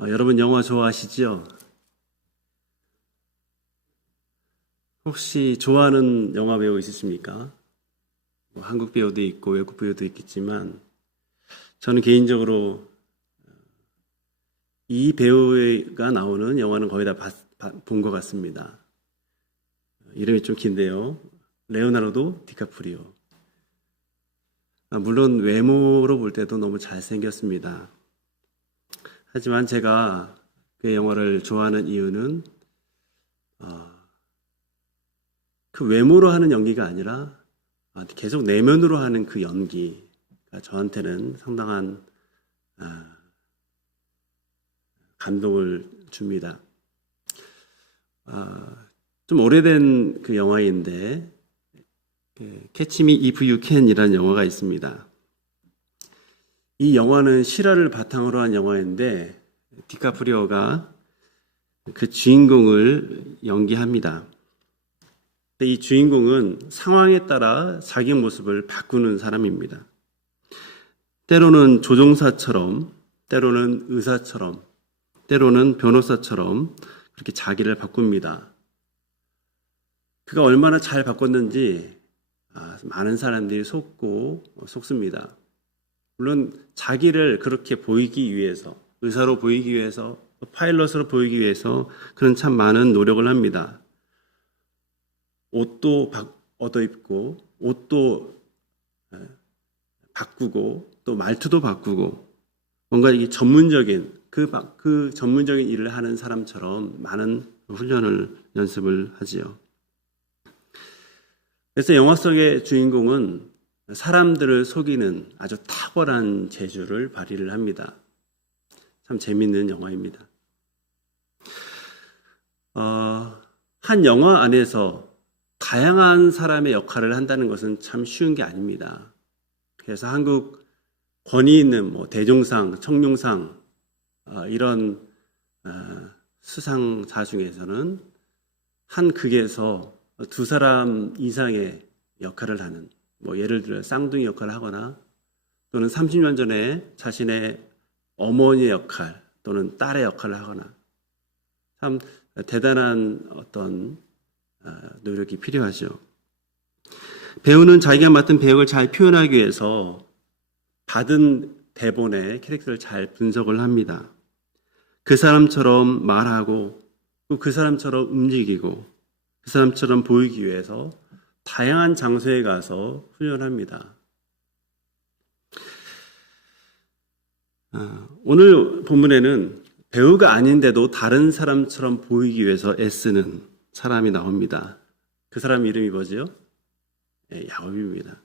여러분 영화 좋아하시죠? 혹시 좋아하는 영화 배우 있으십니까? 한국 배우도 있고 외국 배우도 있겠지만 저는 개인적으로 이 배우가 나오는 영화는 거의 다 본 것 같습니다. 이름이 좀 긴데요. 레오나르도 디카프리오. 물론 외모로 볼 때도 너무 잘생겼습니다. 하지만 제가 그 영화를 좋아하는 이유는 그 외모로 하는 연기가 아니라 계속 내면으로 하는 그 연기가 저한테는 상당한 감동을 줍니다. 좀 오래된 그 영화인데 Catch Me If You Can 이라는 영화가 있습니다. 이 영화는 실화를 바탕으로 한 영화인데 디카프리오가 그 주인공을 연기합니다. 이 주인공은 상황에 따라 자기 모습을 바꾸는 사람입니다. 때로는 조종사처럼, 때로는 의사처럼, 때로는 변호사처럼 그렇게 자기를 바꿉니다. 그가 얼마나 잘 바꿨는지 많은 사람들이 속습니다. 물론 자기를 그렇게 보이기 위해서, 의사로 보이기 위해서, 파일럿으로 보이기 위해서 그는 참 많은 노력을 합니다. 옷도 얻어입고, 옷도 바꾸고, 또 말투도 바꾸고, 뭔가 이 전문적인, 그 전문적인 일을 하는 사람처럼 많은 훈련을, 연습을 하지요. 그래서 영화 속의 주인공은 사람들을 속이는 아주 탁월한 재주를 발휘를 합니다. 참 재밌는 영화입니다. 한 영화 안에서 다양한 사람의 역할을 한다는 것은 참 쉬운 게 아닙니다. 그래서 한국 권위 있는 대종상, 청룡상 이런 수상자 중에서는 한 극에서 두 사람 이상의 역할을 하는, 예를 들어 쌍둥이 역할을 하거나 또는 30년 전에 자신의 어머니의 역할 또는 딸의 역할을 하거나 참 대단한 어떤 노력이 필요하죠. 배우는 자기가 맡은 배역을 잘 표현하기 위해서 받은 대본의 캐릭터를 잘 분석을 합니다. 그 사람처럼 말하고 그 사람처럼 움직이고 그 사람처럼 보이기 위해서 다양한 장소에 가서 훈련합니다. 오늘 본문에는 배우가 아닌데도 다른 사람처럼 보이기 위해서 애쓰는 사람이 나옵니다. 그 사람 이름이 뭐죠? 야곱입니다.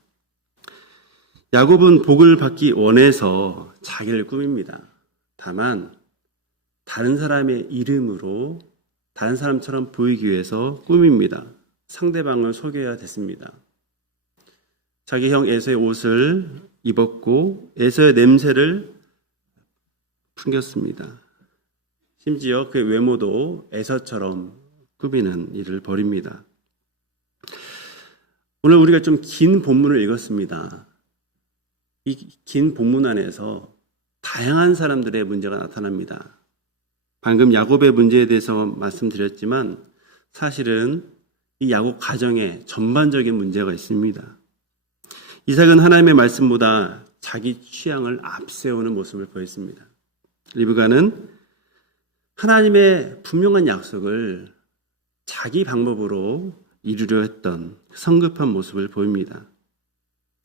야곱은 복을 받기 원해서 자기를 꾸밉니다. 다만 다른 사람의 이름으로 다른 사람처럼 보이기 위해서 꾸밉니다. 상대방을 속여야 됐습니다. 자기 형 에서의 옷을 입었고 에서의 냄새를 풍겼습니다. 심지어 그의 외모도 에서처럼 꾸미는 일을 벌입니다. 오늘 우리가 좀 긴 본문을 읽었습니다. 이 긴 본문 안에서 다양한 사람들의 문제가 나타납니다. 방금 야곱의 문제에 대해서 말씀드렸지만 사실은 이 야곱 가정에 전반적인 문제가 있습니다. 이삭은 하나님의 말씀보다 자기 취향을 앞세우는 모습을 보였습니다. 리브가는 하나님의 분명한 약속을 자기 방법으로 이루려 했던 성급한 모습을 보입니다.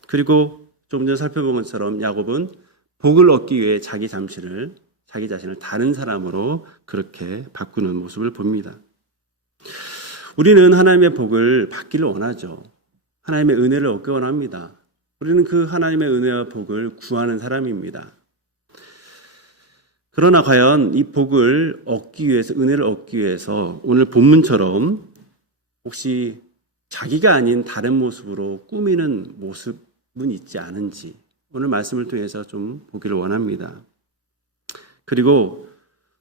그리고 조금 전 살펴본 것처럼 야곱은 복을 얻기 위해 자기 자신을 다른 사람으로 그렇게 바꾸는 모습을 봅니다. 우리는 하나님의 복을 받기를 원하죠. 하나님의 은혜를 얻기 원합니다. 우리는 그 하나님의 은혜와 복을 구하는 사람입니다. 그러나 과연 이 복을 얻기 위해서, 은혜를 얻기 위해서 오늘 본문처럼 혹시 자기가 아닌 다른 모습으로 꾸미는 모습은 있지 않은지 오늘 말씀을 통해서 좀 보기를 원합니다. 그리고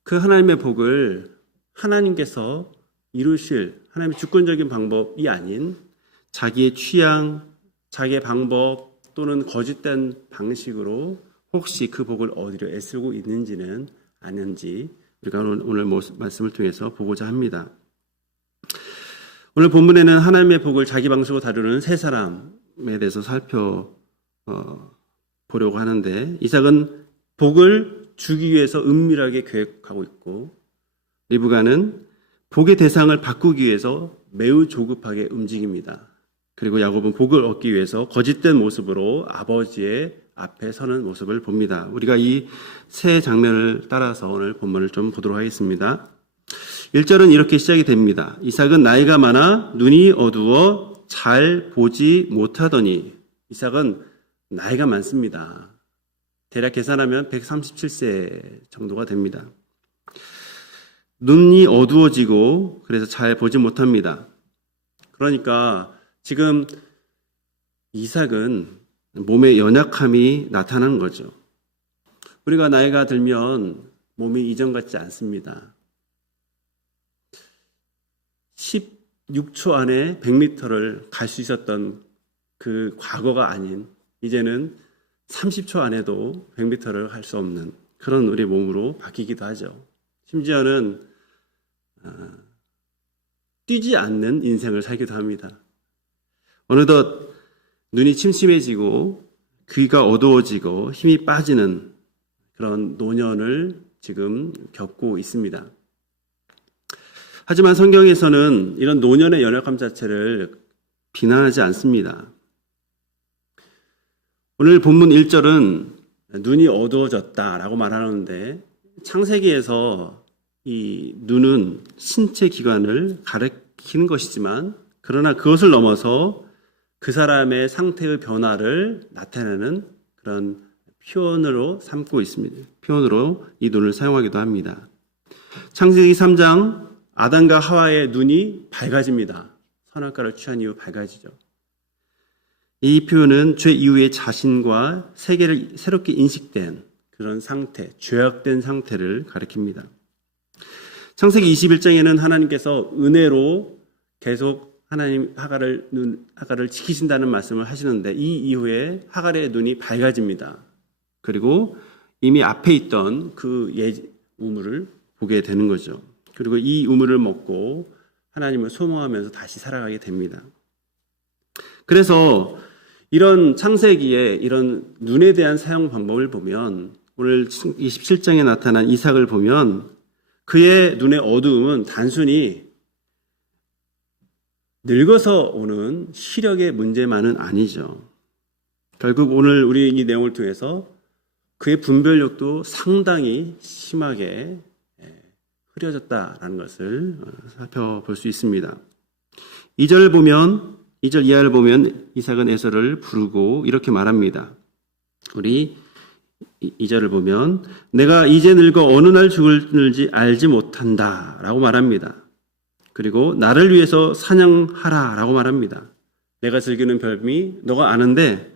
그 하나님의 복을 하나님께서 이루실 하나님의 주권적인 방법이 아닌 자기의 취향, 자기의 방법 또는 거짓된 방식으로 혹시 그 복을 얻으려 애쓰고 있는지는 아닌지 우리가 오늘 말씀을 통해서 보고자 합니다. 오늘 본문에는 하나님의 복을 자기 방식으로 다루는 세 사람에 대해서 보려고 하는데, 이삭은 복을 주기 위해서 은밀하게 계획하고 있고, 리브가는 복의 대상을 바꾸기 위해서 매우 조급하게 움직입니다. 그리고 야곱은 복을 얻기 위해서 거짓된 모습으로 아버지의 앞에 서는 모습을 봅니다. 우리가 이 세 장면을 따라서 오늘 본문을 좀 보도록 하겠습니다. 1절은 이렇게 시작이 됩니다. 이삭은 나이가 많아 눈이 어두워 잘 보지 못하더니. 이삭은 나이가 많습니다. 대략 계산하면 137세 정도가 됩니다. 눈이 어두워지고 그래서 잘 보지 못합니다. 그러니까 지금 이삭은 몸의 연약함이 나타나는 거죠. 우리가 나이가 들면 몸이 이전 같지 않습니다. 16초 안에 100m를 갈 수 있었던 그 과거가 아닌, 이제는 30초 안에도 100m를 할 수 없는 그런 우리 몸으로 바뀌기도 하죠. 심지어는 뛰지 않는 인생을 살기도 합니다. 어느덧 눈이 침침해지고 귀가 어두워지고 힘이 빠지는 그런 노년을 지금 겪고 있습니다. 하지만 성경에서는 이런 노년의 연약함 자체를 비난하지 않습니다. 오늘 본문 1절은 눈이 어두워졌다라고 말하는데, 창세기에서 이 눈은 신체 기관을 가리키는 것이지만, 그러나 그것을 넘어서 그 사람의 상태의 변화를 나타내는 그런 표현으로 삼고 있습니다. 표현으로 이 눈을 사용하기도 합니다. 창세기 3장 아담과 하와의 눈이 밝아집니다. 선악과를 취한 이후 밝아지죠. 이 표현은 죄 이후의 자신과 세계를 새롭게 인식된 그런 상태, 죄악된 상태를 가리킵니다. 창세기 21장에는 하나님께서 은혜로 계속 하갈을 지키신다는 말씀을 하시는데, 이 이후에 하갈의 눈이 밝아집니다. 그리고 이미 앞에 있던 그 우물을 보게 되는 거죠. 그리고 이 우물을 먹고 하나님을 소망하면서 다시 살아가게 됩니다. 그래서 이런 창세기에 이런 눈에 대한 사용 방법을 보면, 오늘 27장에 나타난 이삭을 보면 그의 눈의 어두움은 단순히 늙어서 오는 시력의 문제만은 아니죠. 결국 오늘 우리 이 내용을 통해서 그의 분별력도 상당히 심하게 흐려졌다라는 것을 살펴볼 수 있습니다. 2절 이하를 보면 이삭은 에서를 부르고 이렇게 말합니다. 우리 2절을 보면 내가 이제 늙어 어느 날 죽을지 알지 못한다 라고 말합니다. 그리고 나를 위해서 사냥하라 라고 말합니다. 내가 즐기는 별미 너가 아는데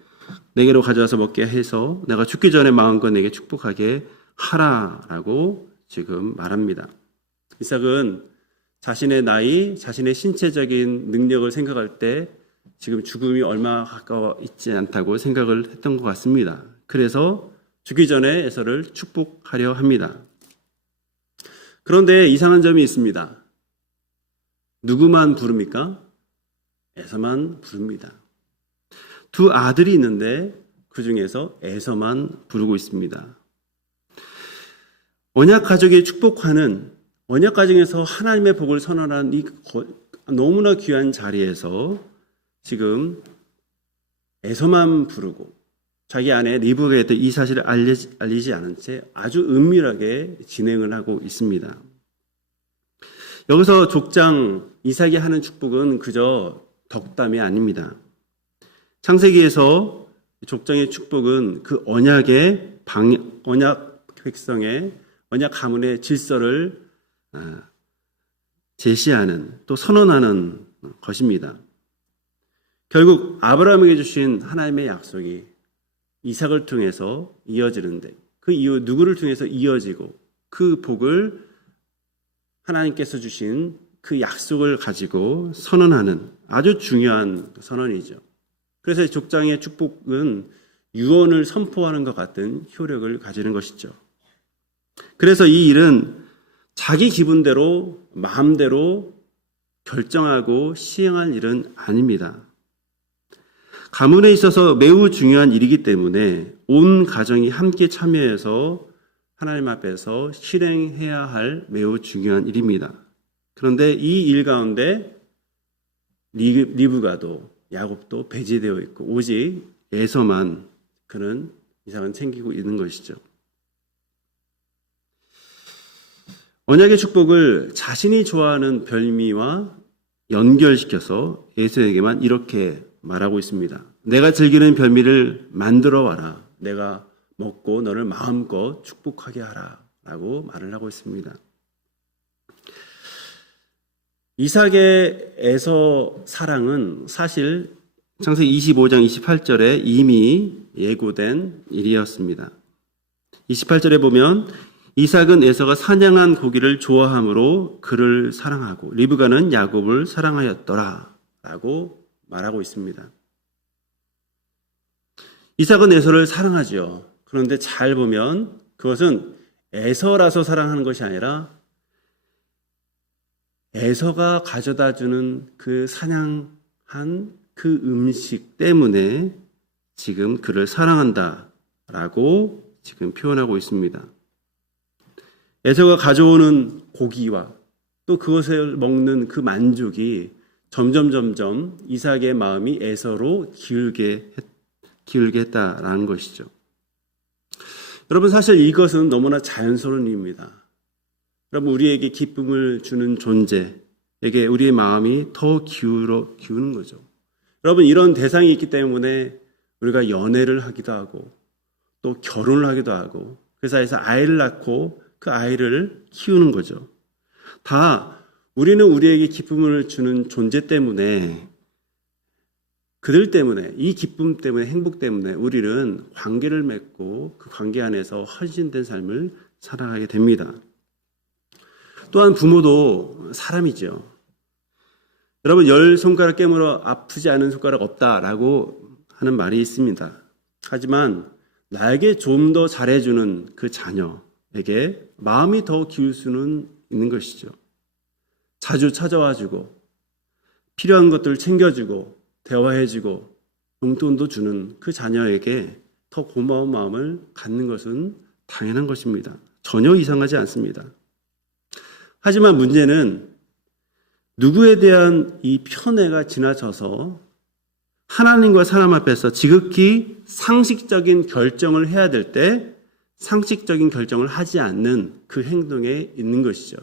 내게로 가져와서 먹게 해서 내가 죽기 전에 마음껏 내게 축복하게 하라 라고 지금 말합니다. 이삭은 자신의 나이, 자신의 신체적인 능력을 생각할 때 지금 죽음이 얼마 가까워 있지 않다고 생각을 했던 것 같습니다. 그래서 죽기 전에 에서를 축복하려 합니다. 그런데 이상한 점이 있습니다. 누구만 부릅니까? 에서만 부릅니다. 두 아들이 있는데 그 중에서 에서만 부르고 있습니다. 언약 가족의 축복하는, 언약 가정에서 하나님의 복을 선언하는 이 너무나 귀한 자리에서 지금 에서만 부르고 자기 아내 리브가에 이 사실을 알리지 않은 채 아주 은밀하게 진행을 하고 있습니다. 여기서 족장 이삭이 하는 축복은 그저 덕담이 아닙니다. 창세기에서 족장의 축복은 그 언약 백성의 언약 가문의 질서를 제시하는, 또 선언하는 것입니다. 결국 아브라함에게 주신 하나님의 약속이 이삭을 통해서 이어지는데, 그 이후 누구를 통해서 이어지고 그 복을 하나님께서 주신 그 약속을 가지고 선언하는 아주 중요한 선언이죠. 그래서 족장의 축복은 유언을 선포하는 것 같은 효력을 가지는 것이죠. 그래서 이 일은 자기 기분대로 마음대로 결정하고 시행할 일은 아닙니다. 가문에 있어서 매우 중요한 일이기 때문에 온 가정이 함께 참여해서 하나님 앞에서 실행해야 할 매우 중요한 일입니다. 그런데 이 일 가운데 리브가도 야곱도 배제되어 있고 오직 에서만 그는 이상은 챙기고 있는 것이죠. 언약의 축복을 자신이 좋아하는 별미와 연결시켜서 에서에게만 이렇게 말하고 있습니다. 내가 즐기는 별미를 만들어 와라. 내가 먹고 너를 마음껏 축복하게 하라. 라고 말을 하고 있습니다. 이삭의 에서 사랑은 사실 창세기 25장 28절에 이미 예고된 일이었습니다. 28절에 보면 이삭은 에서가 사냥한 고기를 좋아함으로 그를 사랑하고 리브가는 야곱을 사랑하였더라 라고 말하고 있습니다. 이삭은 에서를 사랑하죠. 그런데 잘 보면 그것은 에서라서 사랑하는 것이 아니라 에서가 가져다 주는 그 사냥한 그 음식 때문에 지금 그를 사랑한다라고 지금 표현하고 있습니다. 에서가 가져오는 고기와 또 그것을 먹는 그 만족이 점점 이삭의 마음이 에서로 기울게 했다라는 것이죠. 여러분 사실 이것은 너무나 자연스러운 일입니다. 여러분 우리에게 기쁨을 주는 존재에게 우리의 마음이 더 기우는 거죠. 여러분 이런 대상이 있기 때문에 우리가 연애를 하기도 하고 또 결혼을 하기도 하고 그 사이에서 아이를 낳고 그 아이를 키우는 거죠. 다 우리는 우리에게 기쁨을 주는 존재 때문에 그들 때문에 이 기쁨 때문에 행복 때문에 우리는 관계를 맺고 그 관계 안에서 헌신된 삶을 살아가게 됩니다. 또한 부모도 사람이죠. 여러분 10손가락 깨물어 아프지 않은 손가락 없다라고 하는 말이 있습니다. 하지만 나에게 좀 더 잘해주는 그 자녀에게 마음이 더 기울 수는 있는 것이죠. 자주 찾아와주고 필요한 것들을 챙겨주고 대화해주고 용돈도 주는 그 자녀에게 더 고마운 마음을 갖는 것은 당연한 것입니다. 전혀 이상하지 않습니다. 하지만 문제는 누구에 대한 이 편애가 지나쳐서 하나님과 사람 앞에서 지극히 상식적인 결정을 해야 될 때 상식적인 결정을 하지 않는 그 행동에 있는 것이죠.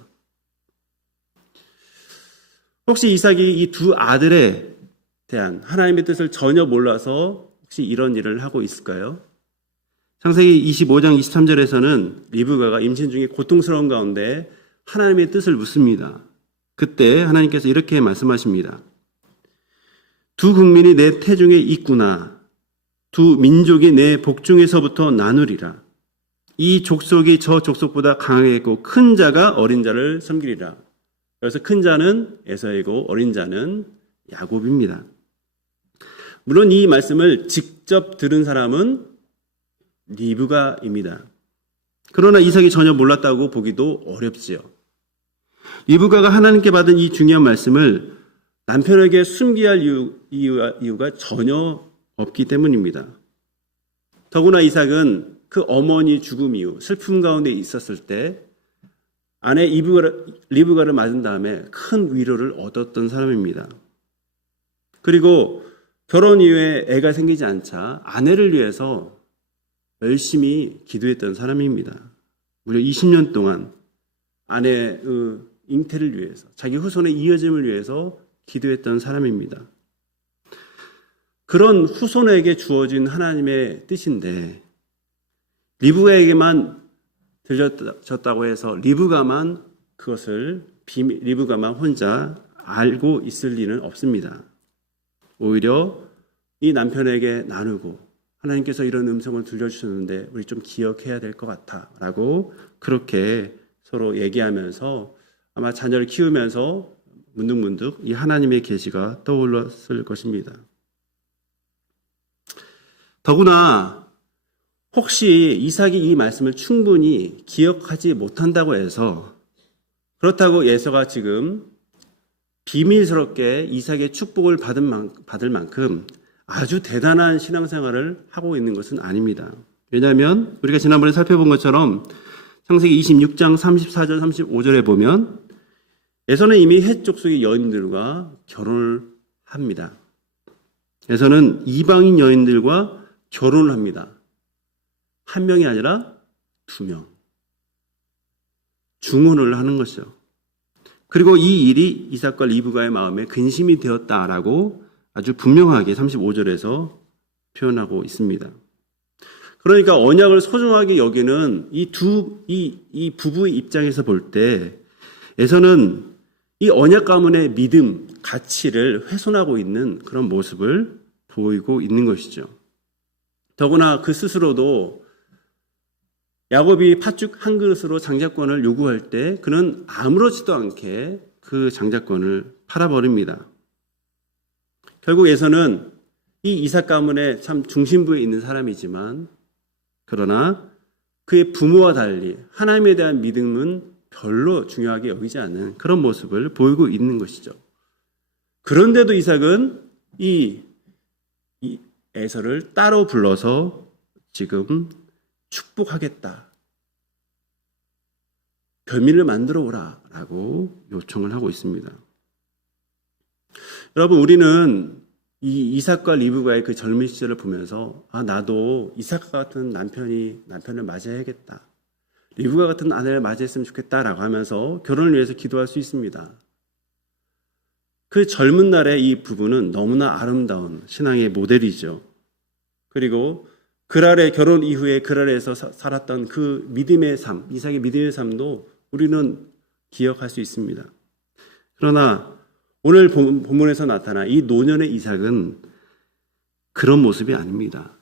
혹시 이삭이 이 두 아들에 대한 하나님의 뜻을 전혀 몰라서 혹시 이런 일을 하고 있을까요? 창세기 25장 23절에서는 리브가가 임신 중에 고통스러운 가운데 하나님의 뜻을 묻습니다. 그때 하나님께서 이렇게 말씀하십니다. 두 국민이 내 태중에 있구나. 두 민족이 내 복중에서부터 나누리라. 이 족속이 저 족속보다 강하겠고 큰 자가 어린 자를 섬기리라. 그래서 큰 자는 에서이고 어린 자는 야곱입니다. 물론 이 말씀을 직접 들은 사람은 리브가입니다. 그러나 이삭이 전혀 몰랐다고 보기도 어렵지요. 리브가가 하나님께 받은 이 중요한 말씀을 남편에게 숨겨야 할 이유가 전혀 없기 때문입니다. 더구나 이삭은 그 어머니 죽음 이후 슬픔 가운데 있었을 때 아내 리브가를 맞은 다음에 큰 위로를 얻었던 사람입니다. 그리고 결혼 이후에 애가 생기지 않자 아내를 위해서 열심히 기도했던 사람입니다. 무려 20년 동안 아내의 잉태를 위해서 자기 후손의 이어짐을 위해서 기도했던 사람입니다. 그런 후손에게 주어진 하나님의 뜻인데 리브가에게만 들려졌다고 해서 리브가만 혼자 알고 있을 리는 없습니다. 오히려 이 남편에게 나누고 하나님께서 이런 음성을 들려주셨는데 우리 좀 기억해야 될 것 같아 라고 그렇게 서로 얘기하면서 아마 자녀를 키우면서 문득문득 이 하나님의 계시가 떠올랐을 것입니다. 더구나 혹시 이삭이 이 말씀을 충분히 기억하지 못한다고 해서 그렇다고 에서가 지금 비밀스럽게 이삭의 축복을 받을 만큼 아주 대단한 신앙생활을 하고 있는 것은 아닙니다. 왜냐하면 우리가 지난번에 살펴본 것처럼 창세기 26장 34절 35절에 보면 에서는 이미 헷 족속의 여인들과 결혼을 합니다. 에서는 이방인 여인들과 결혼을 합니다. 한 명이 아니라 두 명. 중혼을 하는 것이죠. 그리고 이 일이 이삭과 리브가의 마음에 근심이 되었다라고 아주 분명하게 35절에서 표현하고 있습니다. 그러니까 언약을 소중하게 여기는 이 부부의 입장에서 볼 때 에서는 이 언약 가문의 믿음, 가치를 훼손하고 있는 그런 모습을 보이고 있는 것이죠. 더구나 그 스스로도 야곱이 팥죽 한 그릇으로 장자권을 요구할 때 그는 아무렇지도 않게 그 장자권을 팔아버립니다. 결국 에서는 이 이삭 가문의 참 중심부에 있는 사람이지만 그러나 그의 부모와 달리 하나님에 대한 믿음은 별로 중요하게 여기지 않는 그런 모습을 보이고 있는 것이죠. 그런데도 이삭은 이 에서를 따로 불러서 지금 축복하겠다. 별미를 만들어 오라 라고 요청을 하고 있습니다. 여러분, 우리는 이 이삭과 리브가의 그 젊은 시절을 보면서 나도 이삭과 같은 남편을 맞이해야겠다. 리브가 같은 아내를 맞이했으면 좋겠다라고 하면서 결혼을 위해서 기도할 수 있습니다. 그 젊은 날의 이 부부는 너무나 아름다운 신앙의 모델이죠. 그리고 그랄의 결혼 이후에 그랄에서 살았던 그 믿음의 삶, 이삭의 믿음의 삶도 우리는 기억할 수 있습니다. 그러나 오늘 본문에서 나타난 이 노년의 이삭은 그런 모습이 아닙니다.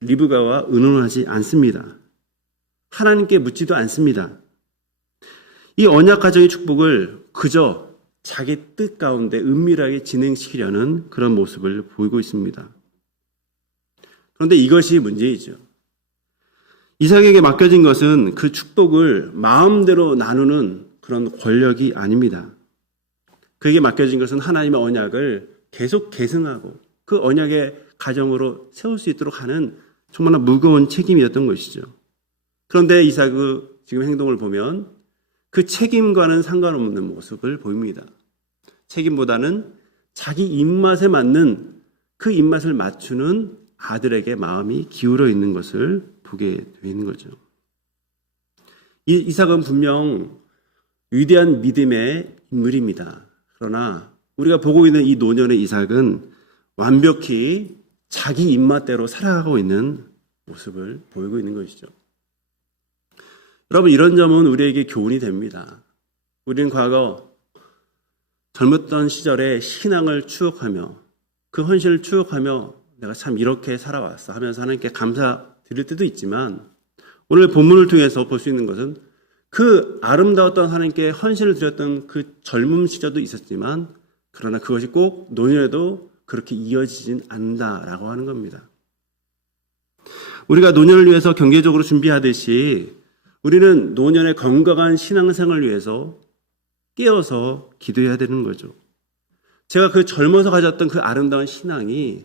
리브가와 의논하지 않습니다. 하나님께 묻지도 않습니다. 이 언약 가정의 축복을 그저 자기 뜻 가운데 은밀하게 진행시키려는 그런 모습을 보이고 있습니다. 그런데 이것이 문제이죠. 이삭에게 맡겨진 것은 그 축복을 마음대로 나누는 그런 권력이 아닙니다. 그에게 맡겨진 것은 하나님의 언약을 계속 계승하고 그 언약의 가정으로 세울 수 있도록 하는 정말 무거운 책임이었던 것이죠. 그런데 이삭의 지금 행동을 보면 그 책임과는 상관없는 모습을 보입니다. 책임보다는 자기 입맛에 맞는 그 입맛을 맞추는 아들에게 마음이 기울어 있는 것을 보게 되는 거죠. 이삭은 분명 위대한 믿음의 인물입니다. 그러나 우리가 보고 있는 이 노년의 이삭은 완벽히 자기 입맛대로 살아가고 있는 모습을 보이고 있는 것이죠. 여러분, 이런 점은 우리에게 교훈이 됩니다. 우리는 과거 젊었던 시절의 신앙을 추억하며 그 헌신을 추억하며 내가 참 이렇게 살아왔어 하면서 하나님께 감사드릴 때도 있지만 오늘 본문을 통해서 볼 수 있는 것은 그 아름다웠던 하나님께 헌신을 드렸던 그 젊은 시절도 있었지만 그러나 그것이 꼭 노년에도 그렇게 이어지진 않는다라고 하는 겁니다. 우리가 노년을 위해서 경제적으로 준비하듯이 우리는 노년의 건강한 신앙생활을 위해서 깨어서 기도해야 되는 거죠. 제가 그 젊어서 가졌던 그 아름다운 신앙이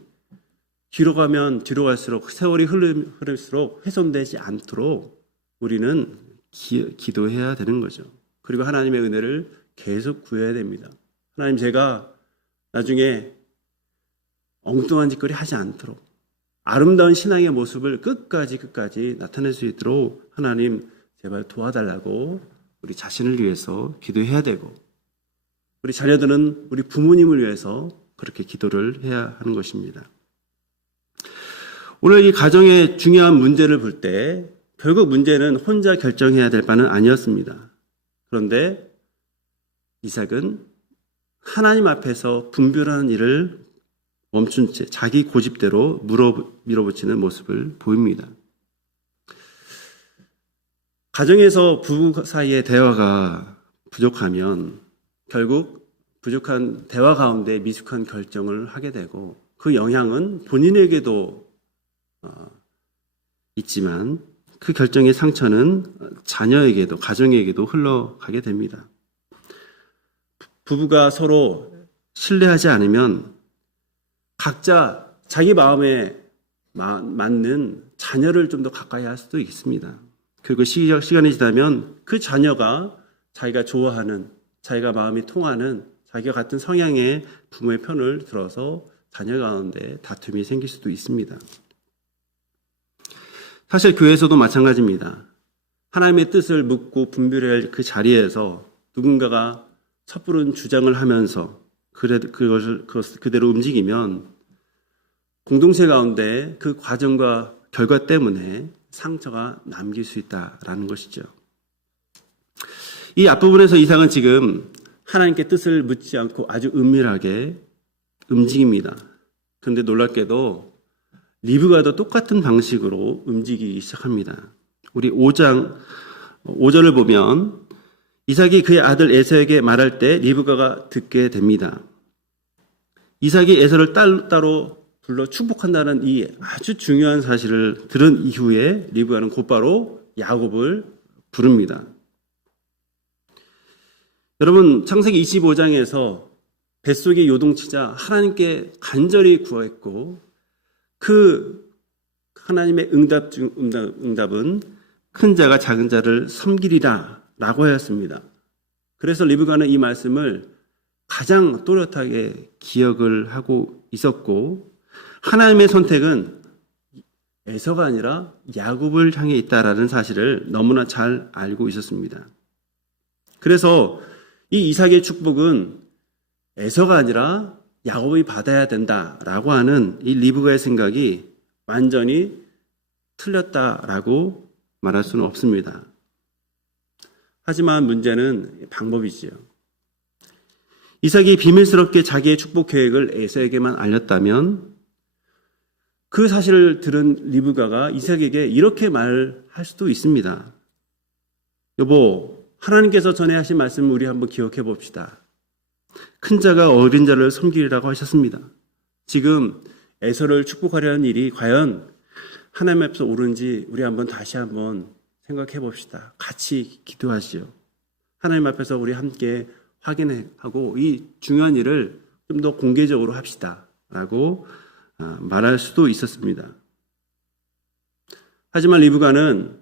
뒤로 갈수록 세월이 흐를수록 훼손되지 않도록 우리는 기도해야 되는 거죠. 그리고 하나님의 은혜를 계속 구해야 됩니다. 하나님, 제가 나중에 엉뚱한 짓거리 하지 않도록 아름다운 신앙의 모습을 끝까지 나타낼 수 있도록 하나님 제발 도와달라고 우리 자신을 위해서 기도해야 되고 우리 자녀들은 우리 부모님을 위해서 그렇게 기도를 해야 하는 것입니다. 오늘 이 가정의 중요한 문제를 볼 때 결국 문제는 혼자 결정해야 될 바는 아니었습니다. 그런데 이삭은 하나님 앞에서 분별하는 일을 멈춘 채 자기 고집대로 밀어붙이는 모습을 보입니다. 가정에서 부부 사이의 대화가 부족하면 결국 부족한 대화 가운데 미숙한 결정을 하게 되고 그 영향은 본인에게도 있지만 그 결정의 상처는 자녀에게도 가정에게도 흘러가게 됩니다. 부부가 서로 신뢰하지 않으면 각자 자기 마음에 맞는 자녀를 좀 더 가까이 할 수도 있습니다. 그리고 시간이 지나면 그 자녀가 자기가 좋아하는, 자기가 마음이 통하는, 자기가 같은 성향의 부모의 편을 들어서 자녀 가운데 다툼이 생길 수도 있습니다. 사실 교회에서도 마찬가지입니다. 하나님의 뜻을 묻고 분별할 그 자리에서 누군가가 섣부른 주장을 하면서 그것을 그대로 움직이면 공동체 가운데 그 과정과 결과 때문에 상처가 남길 수 있다라는 것이죠. 이 앞부분에서 이삭은 지금 하나님께 뜻을 묻지 않고 아주 은밀하게 움직입니다. 그런데 놀랍게도 리브가도 똑같은 방식으로 움직이기 시작합니다. 우리 5절을 보면 이삭이 그의 아들 에서에게 말할 때 리브가가 듣게 됩니다. 이삭이 에서를 따로 불러 축복한다는 이 아주 중요한 사실을 들은 이후에 리브가는 곧바로 야곱을 부릅니다. 여러분, 창세기 25장에서 뱃속에 요동치자 하나님께 간절히 구했고 그 하나님의 응답은 큰 자가 작은 자를 섬기리라 라고 하였습니다. 그래서 리브가는 이 말씀을 가장 또렷하게 기억을 하고 있었고 하나님의 선택은 에서가 아니라 야곱을 향해 있다라는 사실을 너무나 잘 알고 있었습니다. 그래서 이 이삭의 축복은 에서가 아니라 야곱이 받아야 된다라고 하는 이 리브가의 생각이 완전히 틀렸다라고 말할 수는 없습니다. 하지만 문제는 방법이지요. 이삭이 비밀스럽게 자기의 축복 계획을 에서에게만 알렸다면 그 사실을 들은 리브가가 이삭에게 이렇게 말할 수도 있습니다. 여보, 하나님께서 전에 하신 말씀을 우리 한번 기억해 봅시다. 큰 자가 어린 자를 섬기리라고 하셨습니다. 지금 에서를 축복하려는 일이 과연 하나님 앞에서 옳은지 우리 다시 한번 생각해 봅시다. 같이 기도하시오. 하나님 앞에서 우리 함께 확인하고 이 중요한 일을 좀 더 공개적으로 합시다. 라고 말할 수도 있었습니다. 하지만 리브가는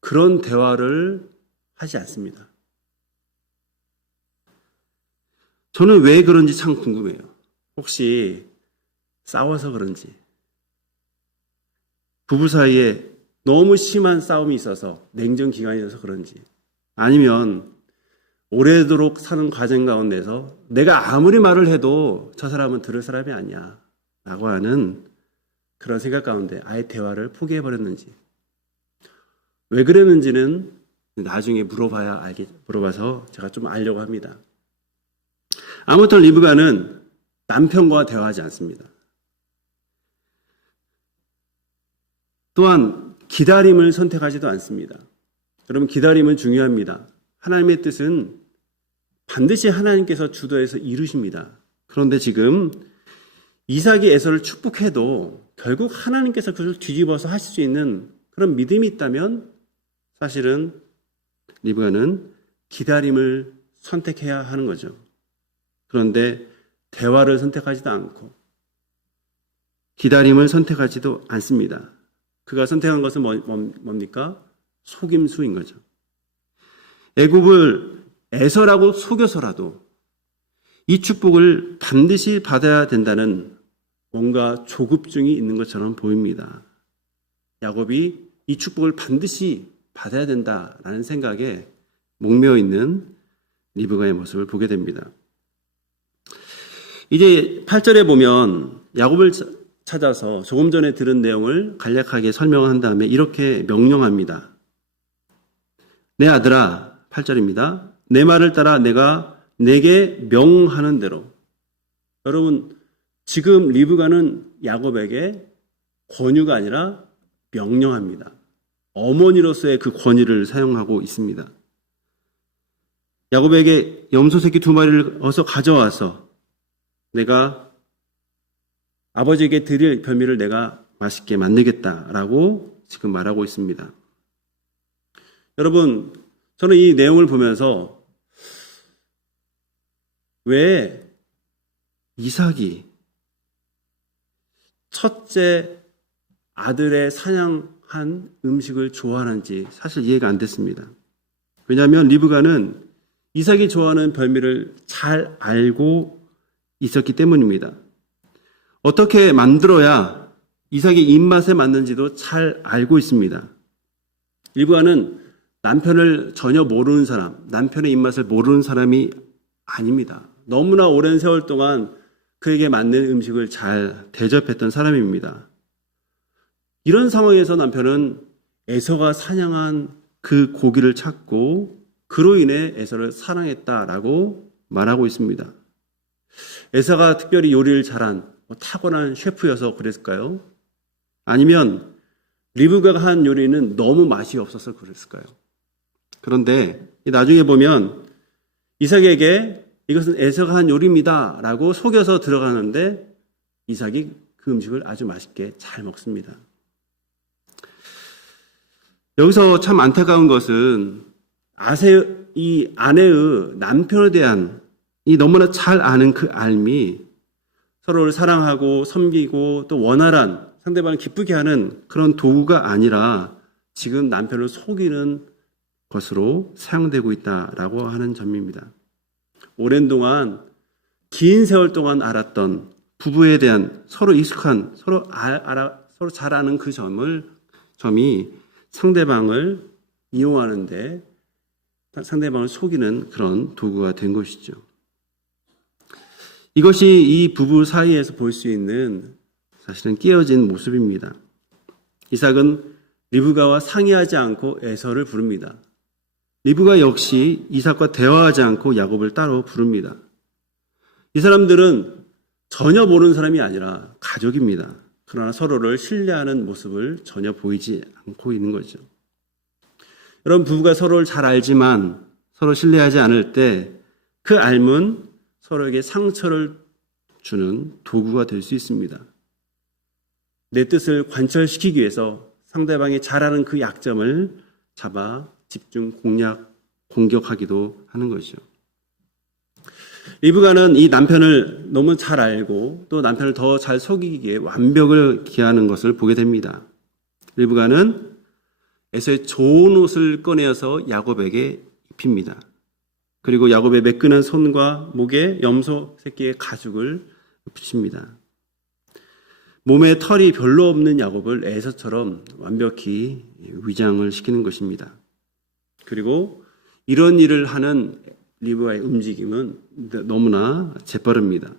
그런 대화를 하지 않습니다. 저는 왜 그런지 참 궁금해요. 혹시 싸워서 그런지, 부부 사이에 너무 심한 싸움이 있어서 냉전 기간이어서 그런지, 아니면 오래도록 사는 과정 가운데서 내가 아무리 말을 해도 저 사람은 들을 사람이 아니야 라고 하는 그런 생각 가운데 아예 대화를 포기해버렸는지, 왜 그랬는지는 나중에 물어봐서 제가 좀 알려고 합니다. 아무튼 리브가는 남편과 대화하지 않습니다. 또한 기다림을 선택하지도 않습니다. 여러분, 기다림은 중요합니다. 하나님의 뜻은 반드시 하나님께서 주도해서 이루십니다. 그런데 지금 이삭이 에서를 축복해도 결국 하나님께서 그것을 뒤집어서 하실 수 있는 그런 믿음이 있다면 사실은 리브가는 기다림을 선택해야 하는 거죠. 그런데 대화를 선택하지도 않고 기다림을 선택하지도 않습니다. 그가 선택한 것은 뭡니까? 속임수인 거죠. 애굽을 에서라고 속여서라도 이 축복을 반드시 받아야 된다는 뭔가 조급증이 있는 것처럼 보입니다. 야곱이 이 축복을 반드시 받아야 된다라는 생각에 목매어 있는 리브가의 모습을 보게 됩니다. 이제 8절에 보면 야곱을 찾아서 조금 전에 들은 내용을 간략하게 설명한 다음에 이렇게 명령합니다. 내 아들아, 8절입니다. 내 말을 따라 내가 내게 명하는 대로. 여러분, 지금 리브가는 야곱에게 권유가 아니라 명령합니다. 어머니로서의 그 권위를 사용하고 있습니다. 야곱에게 염소 새끼 2마리를 어서 가져와서 내가 아버지에게 드릴 별미를 내가 맛있게 만들겠다라고 지금 말하고 있습니다. 여러분, 저는 이 내용을 보면서 왜 이삭이 첫째 아들의 사냥한 음식을 좋아하는지 사실 이해가 안 됐습니다. 왜냐하면 리브가는 이삭이 좋아하는 별미를 잘 알고 있었기 때문입니다. 어떻게 만들어야 이삭의 입맛에 맞는지도 잘 알고 있습니다. 리브가는 남편을 전혀 모르는 사람, 남편의 입맛을 모르는 사람이 아닙니다. 너무나 오랜 세월 동안 그에게 맞는 음식을 잘 대접했던 사람입니다. 이런 상황에서 남편은 에서가 사냥한 그 고기를 찾고 그로 인해 에서를 사랑했다라고 말하고 있습니다. 에서가 특별히 요리를 잘한 타고난 셰프여서 그랬을까요? 아니면 리브가가 한 요리는 너무 맛이 없어서 그랬을까요? 그런데 나중에 보면 이삭에게 이것은 에서가 한 요리입니다 라고 속여서 들어가는데 이삭이 그 음식을 아주 맛있게 잘 먹습니다. 여기서 참 안타까운 것은 이 아내의 남편에 대한 이 너무나 잘 아는 그 알미, 서로를 사랑하고 섬기고 또 원활한 상대방을 기쁘게 하는 그런 도구가 아니라 지금 남편을 속이는 것으로 사용되고 있다라고 하는 점입니다. 오랜 동안 긴 세월 동안 알았던 부부에 대한 서로 익숙한 서로 잘 아는 그 점이 상대방을 이용하는데 상대방을 속이는 그런 도구가 된 것이죠. 이것이 이 부부 사이에서 볼 수 있는 사실은 깨어진 모습입니다. 이삭은 리브가와 상의하지 않고 에서를 부릅니다. 리브가 역시 이삭과 대화하지 않고 야곱을 따로 부릅니다. 이 사람들은 전혀 모르는 사람이 아니라 가족입니다. 그러나 서로를 신뢰하는 모습을 전혀 보이지 않고 있는 거죠. 여러분, 부부가 서로를 잘 알지만 서로 신뢰하지 않을 때 그 알문 서로에게 상처를 주는 도구가 될 수 있습니다. 내 뜻을 관철시키기 위해서 상대방이 잘하는 그 약점을 잡아 집중 공격하기도 하는 것이죠. 리브가는 이 남편을 너무 잘 알고 또 남편을 더 잘 속이기에 완벽을 기하는 것을 보게 됩니다. 리브가는 에서의 좋은 옷을 꺼내어서 야곱에게 입힙니다. 그리고 야곱의 매끈한 손과 목에 염소 새끼의 가죽을 붙입니다. 몸에 털이 별로 없는 야곱을 에서처럼 완벽히 위장을 시키는 것입니다. 그리고 이런 일을 하는 리브가의 움직임은 너무나 재빠릅니다.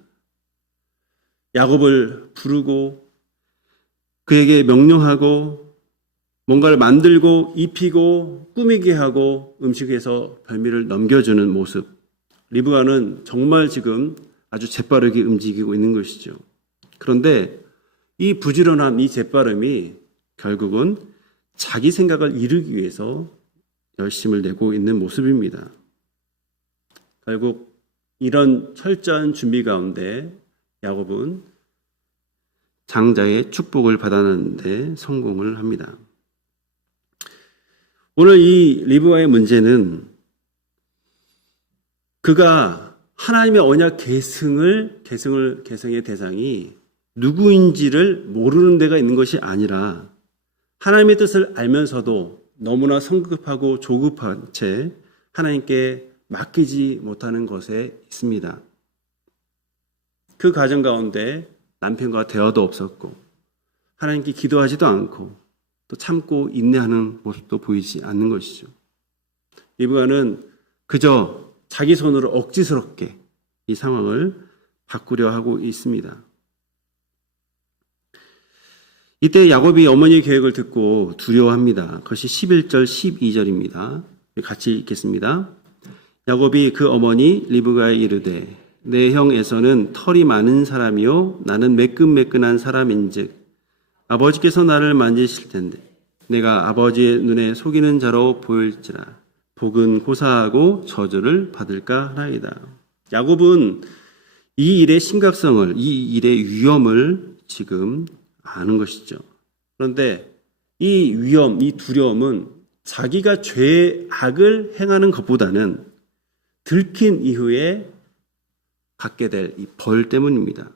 야곱을 부르고 그에게 명령하고 뭔가를 만들고 입히고 꾸미게 하고 음식에서 별미를 넘겨주는 모습. 리브가는 정말 지금 아주 재빠르게 움직이고 있는 것이죠. 그런데 이 부지런함, 이 재빠름이 결국은 자기 생각을 이루기 위해서 열심을 내고 있는 모습입니다. 결국 이런 철저한 준비 가운데 야곱은 장자의 축복을 받아내는데 성공을 합니다. 오늘 이 리브가의 문제는 그가 하나님의 언약 계승의 대상이 누구인지를 모르는 데가 있는 것이 아니라 하나님의 뜻을 알면서도 너무나 성급하고 조급한 채 하나님께 맡기지 못하는 것에 있습니다. 그 과정 가운데 남편과 대화도 없었고 하나님께 기도하지도 않고 또 참고 인내하는 모습도 보이지 않는 것이죠. 리브가는 그저 자기 손으로 억지스럽게 이 상황을 바꾸려 하고 있습니다. 이때 야곱이 어머니의 계획을 듣고 두려워합니다. 그것이 11절, 12절입니다. 같이 읽겠습니다. 야곱이 그 어머니 리브가에 이르되 내 형 에서는 털이 많은 사람이요 나는 매끈매끈한 사람인즉 아버지께서 나를 만지실 텐데 내가 아버지의 눈에 속이는 자로 보일지라 복은 고사하고 저주를 받을까 하나이다. 야곱은 이 일의 심각성을, 이 일의 위험을 지금 아는 것이죠. 그런데 이 위험, 이 두려움은 자기가 죄악을 행하는 것보다는 들킨 이후에 받게 될 이 벌 때문입니다.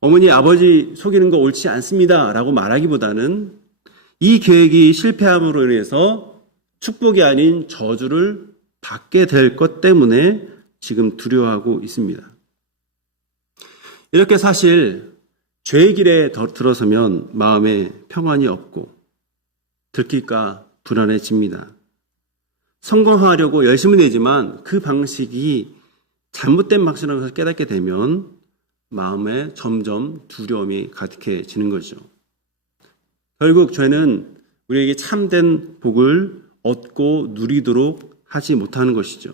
어머니, 아버지 속이는 거 옳지 않습니다 라고 말하기보다는 이 계획이 실패함으로 인해서 축복이 아닌 저주를 받게 될 것 때문에 지금 두려워하고 있습니다. 이렇게 사실 죄의 길에 들어서면 마음에 평안이 없고 들킬까 불안해집니다. 성공하려고 열심히 내지만 그 방식이 잘못된 방식이라는 것을 깨닫게 되면 마음에 점점 두려움이 가득해지는 거죠. 결국 죄는 우리에게 참된 복을 얻고 누리도록 하지 못하는 것이죠.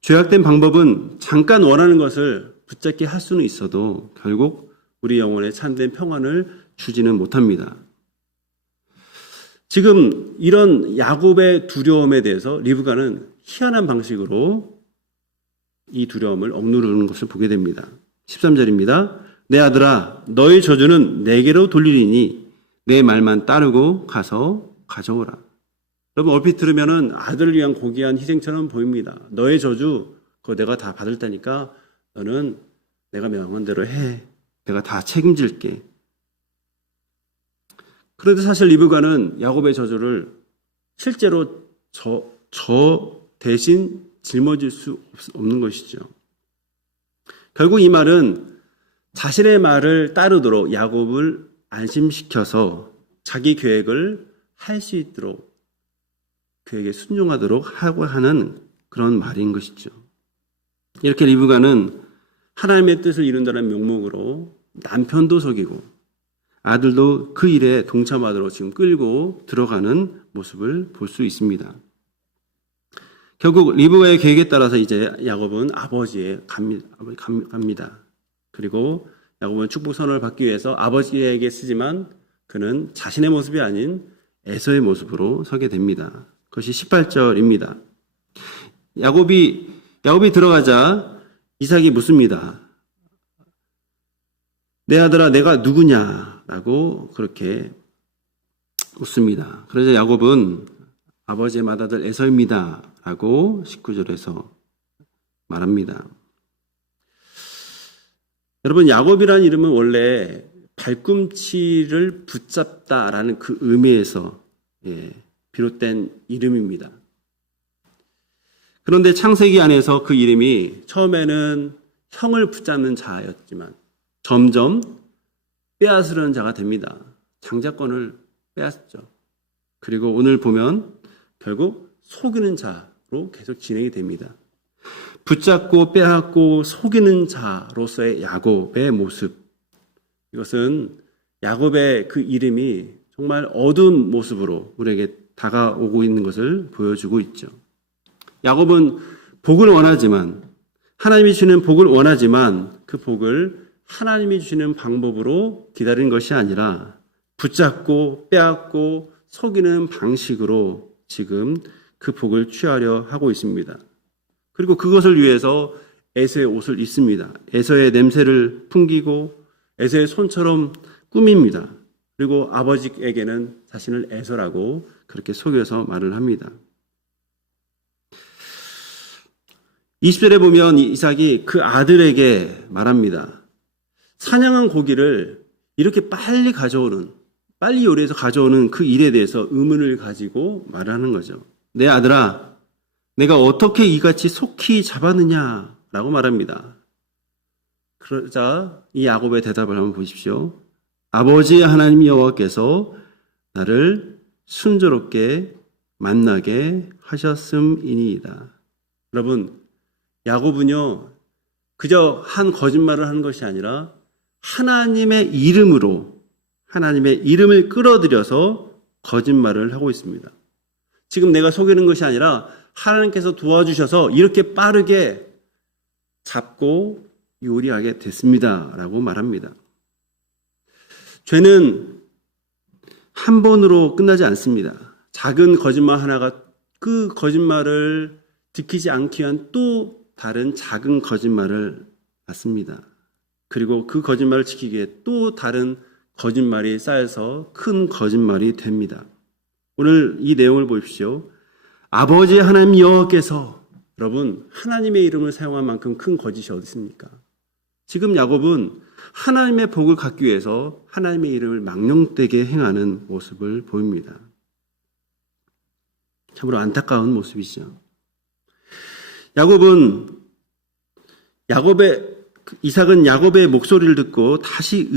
죄악된 방법은 잠깐 원하는 것을 붙잡게 할 수는 있어도 결국 우리 영혼에 참된 평안을 주지는 못합니다. 지금 이런 야곱의 두려움에 대해서 리브가는 희한한 방식으로 이 두려움을 억누르는 것을 보게 됩니다. 13절입니다. 내 아들아, 너의 저주는 내게로 돌리리니 내 말만 따르고 가서 가져오라. 여러분, 얼핏 들으면은 아들을 위한 고귀한 희생처럼 보입니다. 너의 저주, 그거 내가 다 받을 테니까 너는 내가 명한 대로 해. 내가 다 책임질게. 그런데 사실 리브가는 야곱의 저주를 실제로 저 대신 짊어질 수 없는 것이죠. 결국 이 말은 자신의 말을 따르도록 야곱을 안심시켜서 자기 계획을 할 수 있도록 그에게 순종하도록 하고 하는 그런 말인 것이죠. 이렇게 리브가는 하나님의 뜻을 이룬다는 명목으로 남편도 속이고 아들도 그 일에 동참하도록 지금 끌고 들어가는 모습을 볼 수 있습니다. 결국 리브가의 계획에 따라서 이제 야곱은 아버지에 갑니다. 그리고 야곱은 축복 선언을 받기 위해서 아버지에게 쓰지만 그는 자신의 모습이 아닌 에서의 모습으로 서게 됩니다. 그것이 18절입니다. 야곱이 들어가자 이삭이 묻습니다. 내 아들아, 내가 누구냐라고 그렇게 묻습니다. 그러자 야곱은 아버지의 맏아들 에서입니다 라고 19절에서 말합니다. 여러분, 야곱이라는 이름은 원래 발꿈치를 붙잡다라는 그 의미에서 비롯된 이름입니다. 그런데 창세기 안에서 그 이름이 처음에는 형을 붙잡는 자였지만 점점 빼앗으려는 자가 됩니다. 장자권을 빼앗죠. 그리고 오늘 보면 결국 속이는 자로 계속 진행이 됩니다. 붙잡고 빼앗고 속이는 자로서의 야곱의 모습. 이것은 야곱의 그 이름이 정말 어두운 모습으로 우리에게 다가오고 있는 것을 보여주고 있죠. 야곱은 복을 원하지만, 하나님이 주는 복을 원하지만 그 복을 하나님이 주시는 방법으로 기다리는 것이 아니라 붙잡고 빼앗고 속이는 방식으로 지금 그 복을 취하려 하고 있습니다. 그리고 그것을 위해서 에서의 옷을 입습니다. 에서의 냄새를 풍기고 에서의 손처럼 꾸밉니다. 그리고 아버지에게는 자신을 에서라고 그렇게 속여서 말을 합니다. 20절에 보면 이삭이 그 아들에게 말합니다. 사냥한 고기를 이렇게 빨리 요리해서 가져오는 그 일에 대해서 의문을 가지고 말하는 거죠. 내 아들아, 내가 어떻게 이같이 속히 잡았느냐라고 말합니다. 그러자 이 야곱의 대답을 한번 보십시오. 아버지 하나님 여호와께서 나를 순조롭게 만나게 하셨음이니이다. 여러분, 야곱은요 그저 한 거짓말을 하는 것이 아니라 하나님의 이름을 끌어들여서 거짓말을 하고 있습니다. 지금 내가 속이는 것이 아니라 하나님께서 도와주셔서 이렇게 빠르게 잡고 요리하게 됐습니다 라고 말합니다. 죄는 한 번으로 끝나지 않습니다. 작은 거짓말 하나가 그 거짓말을 지키지 않기 위한 또 다른 작은 거짓말을 낳습니다. 그리고 그 거짓말을 지키기 위해 또 다른 거짓말이 쌓여서 큰 거짓말이 됩니다. 오늘 이 내용을 보십시오. 아버지 하나님 여호와께서, 여러분, 하나님의 이름을 사용한 만큼 큰 거짓이 어디 있습니까? 지금 야곱은 하나님의 복을 갖기 위해서 하나님의 이름을 망령되게 행하는 모습을 보입니다. 참으로 안타까운 모습이죠. 이삭은 야곱의 목소리를 듣고 다시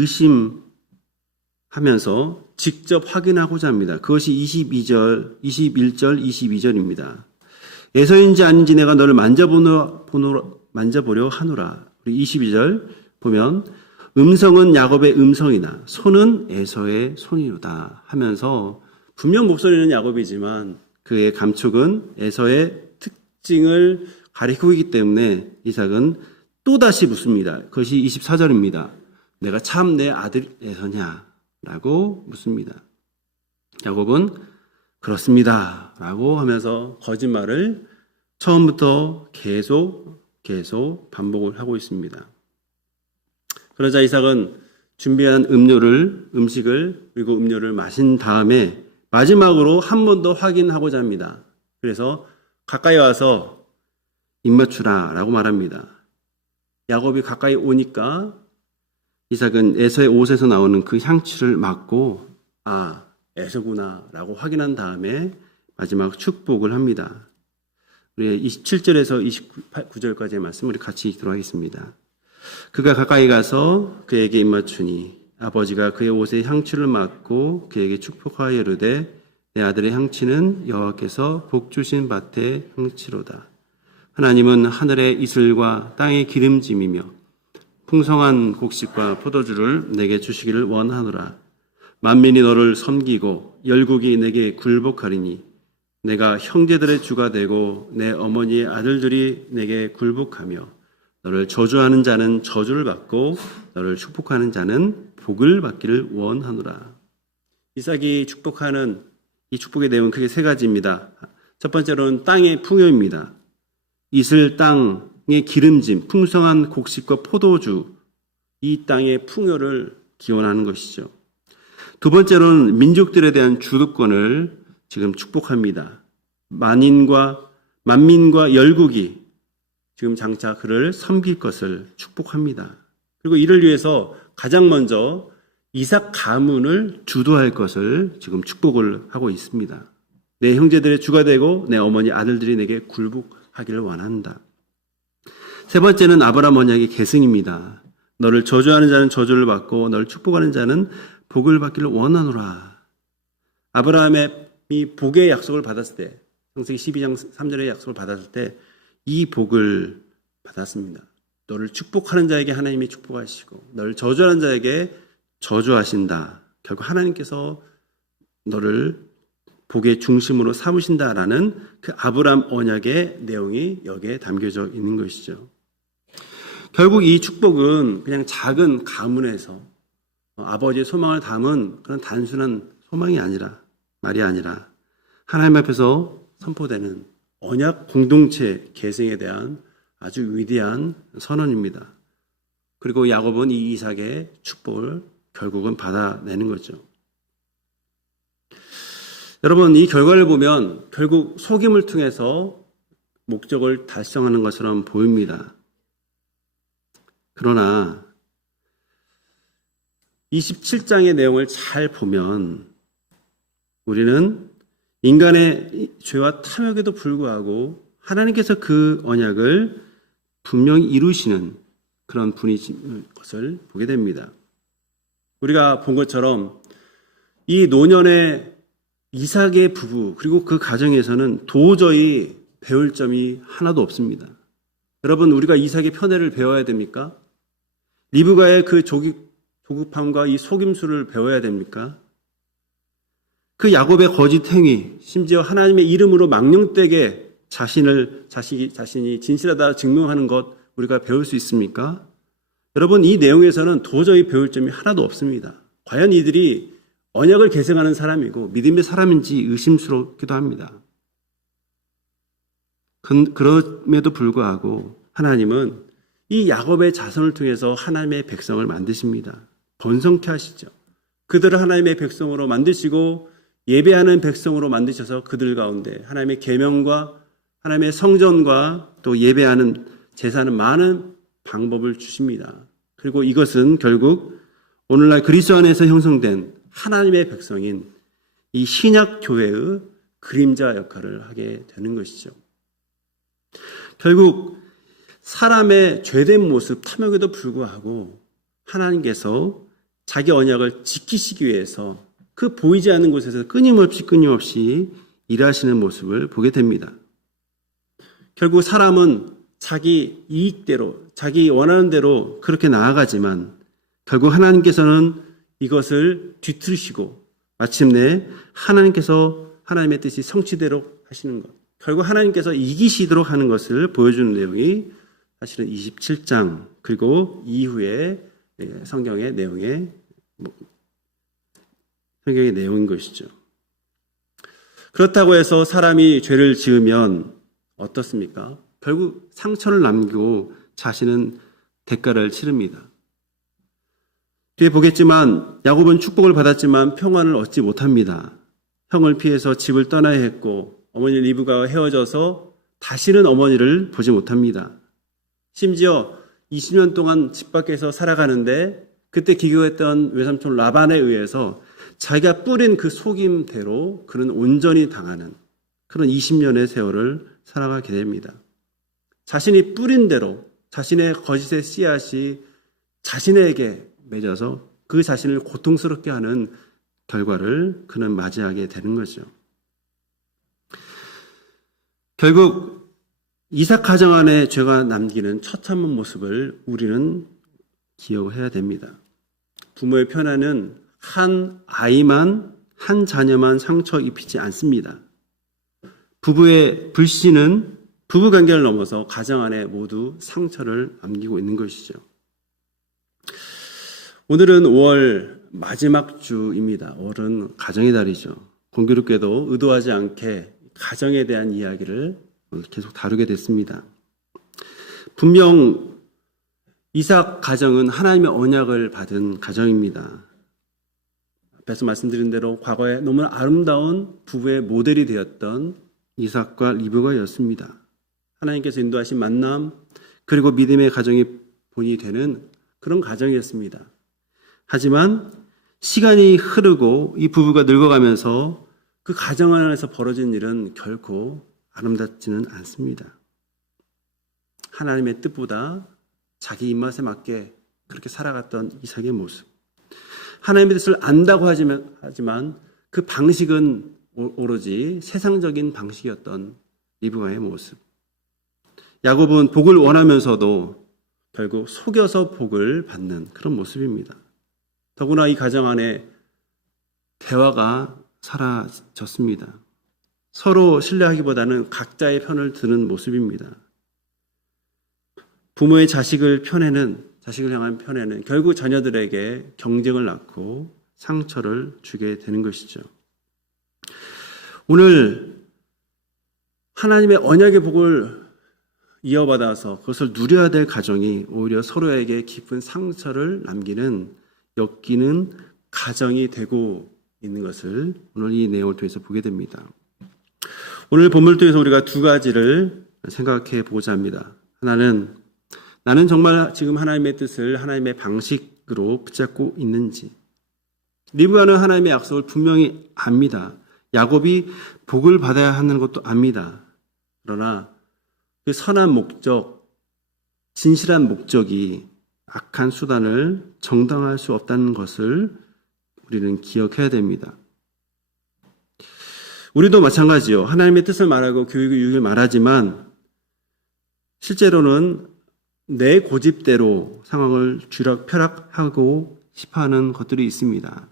의심하면서 직접 확인하고자 합니다. 그것이 21절, 22절입니다. 에서인지 아닌지 내가 너를 만져보려 하노라. 우리 22절 보면 음성은 야곱의 음성이나 손은 에서의 손이로다 하면서 분명 목소리는 야곱이지만 그의 감촉은 에서의 특징을 가리키고 있기 때문에 이삭은 또다시 묻습니다. 그것이 24절입니다. 내가 참 내 아들 에서냐? 라고 묻습니다. 야곱은 그렇습니다. 라고 하면서 거짓말을 처음부터 계속 반복을 하고 있습니다. 그러자 이삭은 준비한 음식을 그리고 음료를 마신 다음에 마지막으로 한 번 더 확인하고자 합니다. 그래서 가까이 와서 입맞추라 라고 말합니다. 야곱이 가까이 오니까 이삭은 에서의 옷에서 나오는 그 향취를 맡고 에서구나 라고 확인한 다음에 마지막 축복을 합니다. 우리 27절에서 29절까지의 말씀 우리 같이 읽도록 하겠습니다. 그가 가까이 가서 그에게 입맞추니 아버지가 그의 옷에 향취를 맡고 그에게 축복하여 이르되 내 아들의 향취는 여호와께서 복 주신 밭의 향취로다. 하나님은 하늘의 이슬과 땅의 기름짐이며 풍성한 곡식과 포도주를 내게 주시기를 원하노라. 만민이 너를 섬기고 열국이 내게 굴복하리니 내가 형제들의 주가 되고 내 어머니의 아들들이 내게 굴복하며 너를 저주하는 자는 저주를 받고 너를 축복하는 자는 복을 받기를 원하노라. 이삭이 축복하는 이 축복의 내용은 크게 세 가지입니다. 첫 번째로는 땅의 풍요입니다. 이슬 땅의 기름짐, 풍성한 곡식과 포도주, 이 땅의 풍요를 기원하는 것이죠. 두 번째로는 민족들에 대한 주도권을 지금 축복합니다. 만민과 열국이 지금 장차 그를 섬길 것을 축복합니다. 그리고 이를 위해서 가장 먼저 이삭 가문을 주도할 것을 지금 축복을 하고 있습니다. 내 형제들의 주가 되고 내 어머니 아들들이 내게 굴복하기를 원한다. 세 번째는 아브라함 언약의 계승입니다. 너를 저주하는 자는 저주를 받고 너를 축복하는 자는 복을 받기를 원하노라. 아브라함이 복의 약속을 받았을 때, 창세기 12장 3절의 약속을 받았을 때 이 복을 받았습니다. 너를 축복하는 자에게 하나님이 축복하시고 너를 저주하는 자에게 저주하신다. 결국 하나님께서 너를 복의 중심으로 삼으신다라는 그 아브라함 언약의 내용이 여기에 담겨져 있는 것이죠. 결국 이 축복은 그냥 작은 가문에서 아버지의 소망을 담은 그런 단순한 말이 아니라 하나님 앞에서 선포되는 언약 공동체 계승에 대한 아주 위대한 선언입니다. 그리고 야곱은 이 이삭의 축복을 결국은 받아내는 거죠. 여러분, 이 결과를 보면 결국 속임을 통해서 목적을 달성하는 것처럼 보입니다. 그러나 27장의 내용을 잘 보면 우리는 인간의 죄와 탐욕에도 불구하고 하나님께서 그 언약을 분명히 이루시는 그런 분이신 것을 보게 됩니다. 우리가 본 것처럼 이 노년의 이삭의 부부 그리고 그 가정에서는 도저히 배울 점이 하나도 없습니다. 여러분, 우리가 이삭의 편애를 배워야 됩니까? 리브가의 그 조급함과 이 속임수를 배워야 됩니까? 그 야곱의 거짓 행위, 심지어 하나님의 이름으로 망령되게 자신이 진실하다 증명하는 것 우리가 배울 수 있습니까? 여러분, 이 내용에서는 도저히 배울 점이 하나도 없습니다. 과연 이들이 언약을 계승하는 사람이고 믿음의 사람인지 의심스럽기도 합니다. 그럼에도 불구하고 하나님은 이 야곱의 자손을 통해서 하나님의 백성을 만드십니다. 번성케 하시죠. 그들을 하나님의 백성으로 만드시고 예배하는 백성으로 만드셔서 그들 가운데 하나님의 계명과 하나님의 성전과 또 예배하는 제사는 많은 방법을 주십니다. 그리고 이것은 결국 오늘날 그리스도 안에서 형성된 하나님의 백성인 이 신약 교회의 그림자 역할을 하게 되는 것이죠. 결국 사람의 죄된 모습 탐욕에도 불구하고 하나님께서 자기 언약을 지키시기 위해서 그 보이지 않는 곳에서 끊임없이 일하시는 모습을 보게 됩니다. 결국 사람은 자기 이익대로, 자기 원하는 대로 그렇게 나아가지만 결국 하나님께서는 이것을 뒤틀으시고 마침내 하나님께서 하나님의 뜻이 성취되도록 하시는 것, 결국 하나님께서 이기시도록 하는 것을 보여주는 내용이 사실은 27장 그리고 이후에 성경의 내용인 것이죠. 그렇다고 해서 사람이 죄를 지으면 어떻습니까? 결국 상처를 남기고 자신은 대가를 치릅니다. 뒤에 보겠지만 야곱은 축복을 받았지만 평안을 얻지 못합니다. 형을 피해서 집을 떠나야 했고 어머니 리브가와 헤어져서 다시는 어머니를 보지 못합니다. 심지어 20년 동안 집 밖에서 살아가는데 그때 기교했던 외삼촌 라반에 의해서 자기가 뿌린 그 속임대로 그는 온전히 당하는 그런 20년의 세월을 살아가게 됩니다. 자신이 뿌린 대로 자신의 거짓의 씨앗이 자신에게 맺어서 그 자신을 고통스럽게 하는 결과를 그는 맞이하게 되는 거죠. 결국 이삭 가정 안에 죄가 남기는 처참한 모습을 우리는 기억해야 됩니다. 부모의 편애는 한 아이만, 한 자녀만 상처 입히지 않습니다. 부부의 불신은 부부관계를 넘어서 가정 안에 모두 상처를 남기고 있는 것이죠. 오늘은 5월 마지막 주입니다. 5월은 가정의 달이죠. 공교롭게도 의도하지 않게 가정에 대한 이야기를 계속 다루게 됐습니다. 분명 이삭 가정은 하나님의 언약을 받은 가정입니다. 앞에서 말씀드린 대로 과거에 너무 아름다운 부부의 모델이 되었던 이삭과 리브가였습니다. 하나님께서 인도하신 만남 그리고 믿음의 가정이 본이 되는 그런 가정이었습니다. 하지만 시간이 흐르고 이 부부가 늙어가면서 그 가정 안에서 벌어진 일은 결코 아름답지는 않습니다. 하나님의 뜻보다 자기 입맛에 맞게 그렇게 살아갔던 이삭의 모습. 하나님의 뜻을 안다고 하지만 그 방식은 오로지 세상적인 방식이었던 리브가의 모습. 야곱은 복을 원하면서도 결국 속여서 복을 받는 그런 모습입니다. 더구나 이 가정 안에 대화가 사라졌습니다. 서로 신뢰하기보다는 각자의 편을 드는 모습입니다. 부모의 자식을 향한 편애는 결국 자녀들에게 경쟁을 낳고 상처를 주게 되는 것이죠. 오늘 하나님의 언약의 복을 이어받아서 그것을 누려야 될 가정이 오히려 서로에게 깊은 상처를 남기는 엮이는 가정이 되고 있는 것을 오늘 이 내용을 통해서 보게 됩니다. 오늘 본문을 통해서 우리가 두 가지를 생각해 보고자 합니다. 하나는 나는 정말 지금 하나님의 뜻을 하나님의 방식으로 붙잡고 있는지. 리브가는 하나님의 약속을 분명히 압니다. 야곱이 복을 받아야 하는 것도 압니다. 그러나 그 선한 목적, 진실한 목적이 악한 수단을 정당화할 수 없다는 것을 우리는 기억해야 됩니다. 우리도 마찬가지요. 하나님의 뜻을 말하고 교육의 유익을 말하지만 실제로는 내 고집대로 상황을 쥐락펴락하고 싶어하는 것들이 있습니다.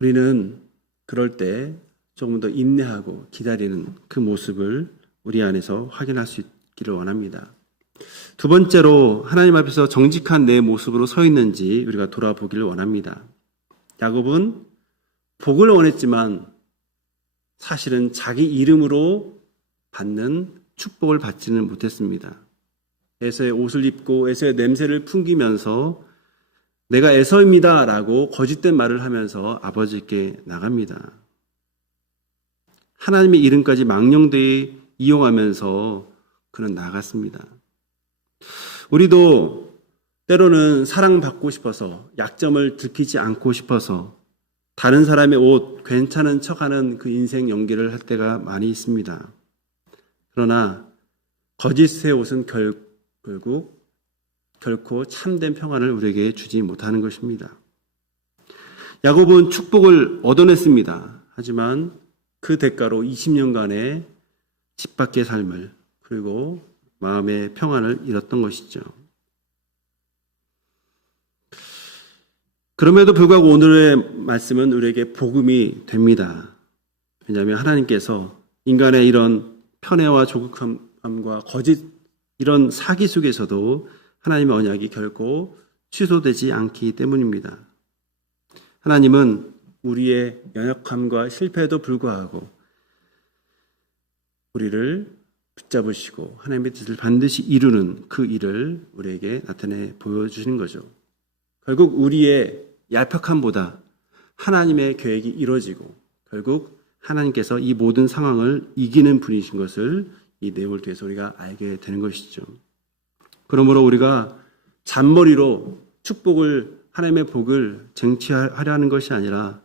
우리는 그럴 때 조금 더 인내하고 기다리는 그 모습을 우리 안에서 확인할 수 있기를 원합니다. 두 번째로 하나님 앞에서 정직한 내 모습으로 서 있는지 우리가 돌아보기를 원합니다. 야곱은 복을 원했지만 사실은 자기 이름으로 받는 축복을 받지는 못했습니다. 에서의 옷을 입고 에서의 냄새를 풍기면서 내가 에서입니다 라고 거짓된 말을 하면서 아버지께 나갑니다. 하나님의 이름까지 망령되이 이용하면서 그는 나갔습니다. 우리도 때로는 사랑받고 싶어서, 약점을 들키지 않고 싶어서 다른 사람의 옷 괜찮은 척하는 그 인생 연기를 할 때가 많이 있습니다. 그러나 거짓의 옷은 결국 결코 참된 평안을 우리에게 주지 못하는 것입니다. 야곱은 축복을 얻어냈습니다. 하지만 그 대가로 20년간의 집 밖의 삶을, 그리고 마음의 평안을 잃었던 것이죠. 그럼에도 불구하고 오늘의 말씀은 우리에게 복음이 됩니다. 왜냐하면 하나님께서 인간의 이런 편애와 조급함과 거짓, 이런 사기 속에서도 하나님의 언약이 결코 취소되지 않기 때문입니다. 하나님은 우리의 연약함과 실패에도 불구하고 우리를 붙잡으시고 하나님의 뜻을 반드시 이루는 그 일을 우리에게 나타내 보여주시는 거죠. 결국 우리의 얄팍함보다 하나님의 계획이 이루어지고 결국 하나님께서 이 모든 상황을 이기는 분이신 것을 이 내용을 통해서 우리가 알게 되는 것이죠. 그러므로 우리가 잔머리로 축복을, 하나님의 복을 쟁취하려 하는 것이 아니라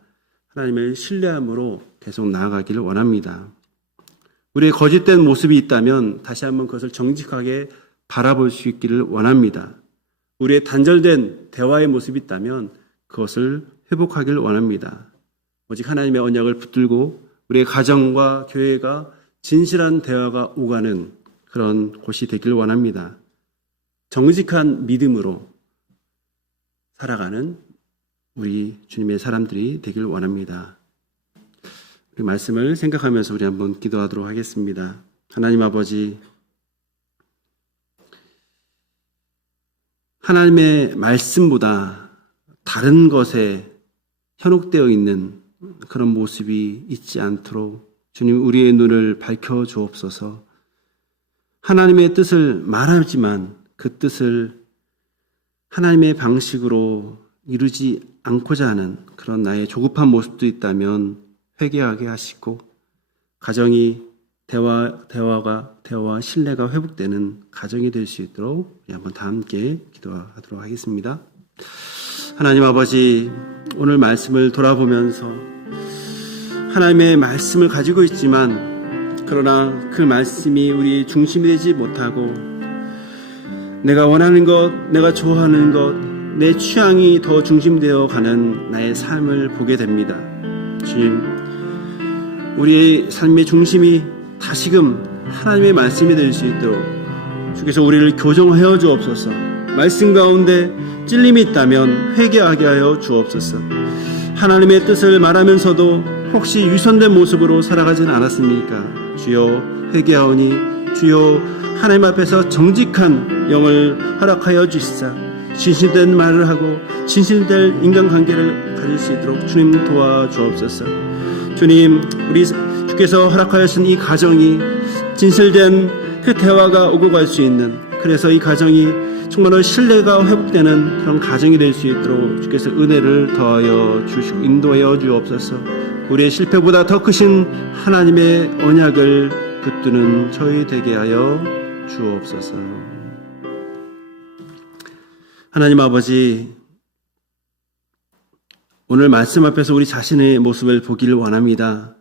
하나님을 신뢰함으로 계속 나아가기를 원합니다. 우리의 거짓된 모습이 있다면 다시 한번 그것을 정직하게 바라볼 수 있기를 원합니다. 우리의 단절된 대화의 모습이 있다면 그것을 회복하기를 원합니다. 오직 하나님의 언약을 붙들고 우리의 가정과 교회가 진실한 대화가 오가는 그런 곳이 되기를 원합니다. 정직한 믿음으로 살아가는 우리 주님의 사람들이 되기를 원합니다. 우리 말씀을 생각하면서 우리 한번 기도하도록 하겠습니다. 하나님 아버지, 하나님의 말씀보다 다른 것에 현혹되어 있는 그런 모습이 있지 않도록 주님 우리의 눈을 밝혀 주옵소서. 하나님의 뜻을 말하지만 그 뜻을 하나님의 방식으로 이루지 않고자 하는 그런 나의 조급한 모습도 있다면 회개하게 하시고 가정이 대화와 신뢰가 회복되는 가정이 될 수 있도록 우리 한번 다 함께 기도하도록 하겠습니다. 하나님 아버지, 오늘 말씀을 돌아보면서 하나님의 말씀을 가지고 있지만 그러나 그 말씀이 우리의 중심이 되지 못하고 내가 원하는 것, 내가 좋아하는 것, 내 취향이 더 중심되어 가는 나의 삶을 보게 됩니다. 주님, 우리의 삶의 중심이 다시금 하나님의 말씀이 될 수 있도록 주께서 우리를 교정하여 주옵소서. 말씀 가운데 찔림이 있다면 회개하게 하여 주옵소서. 하나님의 뜻을 말하면서도 혹시 유선된 모습으로 살아가지는 않았습니까? 주여 회개하오니 주여 하나님 앞에서 정직한 영을 허락하여 주시사 진실된 말을 하고 진실된 인간관계를 가질 수 있도록 주님 도와주옵소서. 주님, 우리 주께서 허락하여준 이 가정이 진실된 그 대화가 오고 갈 수 있는, 그래서 이 가정이 정말로 신뢰가 회복되는 그런 가정이 될 수 있도록 주께서 은혜를 더하여 주시고 인도하여 주옵소서. 우리의 실패보다 더 크신 하나님의 언약을 붙드는 저희 되게 하여 주옵소서. 하나님 아버지, 오늘 말씀 앞에서 우리 자신의 모습을 보기를 원합니다.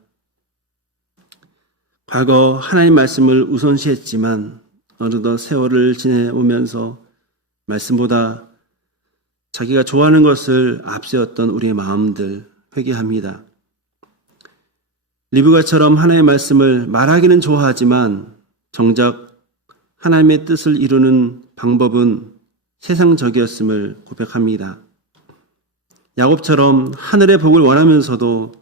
과거 하나님 말씀을 우선시했지만 어느덧 세월을 지내오면서 말씀보다 자기가 좋아하는 것을 앞세웠던 우리의 마음들 회개합니다. 리브가처럼 하나님의 말씀을 말하기는 좋아하지만 정작 하나님의 뜻을 이루는 방법은 세상적이었음을 고백합니다. 야곱처럼 하늘의 복을 원하면서도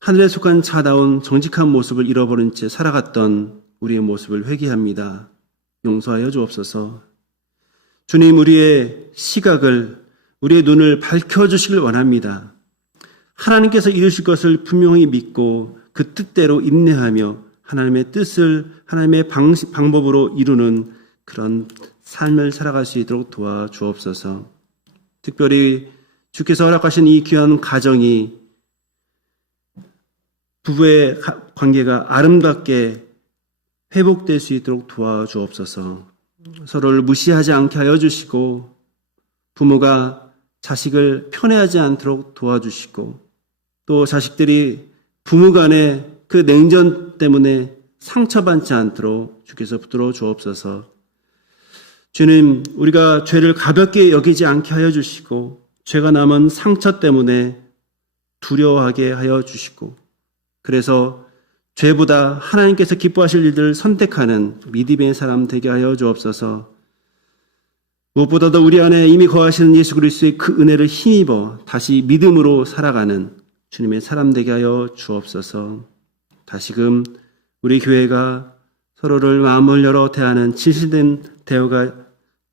하늘에 속한 차다운 정직한 모습을 잃어버린 채 살아갔던 우리의 모습을 회개합니다. 용서하여 주옵소서. 주님, 우리의 시각을, 우리의 눈을 밝혀주시길 원합니다. 하나님께서 이루실 것을 분명히 믿고 그 뜻대로 인내하며 하나님의 뜻을 하나님의 방법으로 이루는 그런 삶을 살아갈 수 있도록 도와주옵소서. 특별히 주께서 허락하신 이 귀한 가정이 부부의 관계가 아름답게 회복될 수 있도록 도와주옵소서. 서로를 무시하지 않게 하여 주시고 부모가 자식을 편애하지 않도록 도와주시고 또 자식들이 부모 간의 그 냉전 때문에 상처받지 않도록 주께서 붙들어 주옵소서. 주님, 우리가 죄를 가볍게 여기지 않게 하여 주시고 죄가 남은 상처 때문에 두려워하게 하여 주시고 그래서 죄보다 하나님께서 기뻐하실 일들을 선택하는 믿음의 사람 되게 하여 주옵소서. 무엇보다도 우리 안에 이미 거하시는 예수 그리스도의 그 은혜를 힘입어 다시 믿음으로 살아가는 주님의 사람 되게 하여 주옵소서. 다시금 우리 교회가 서로를 마음을 열어 대하는 진실된 대화가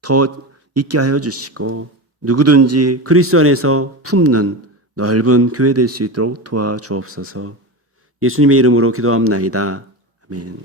더 있게 하여 주시고 누구든지 그리스도 안에서 품는 넓은 교회 될 수 있도록 도와주옵소서. 예수님의 이름으로 기도합나이다. 아멘.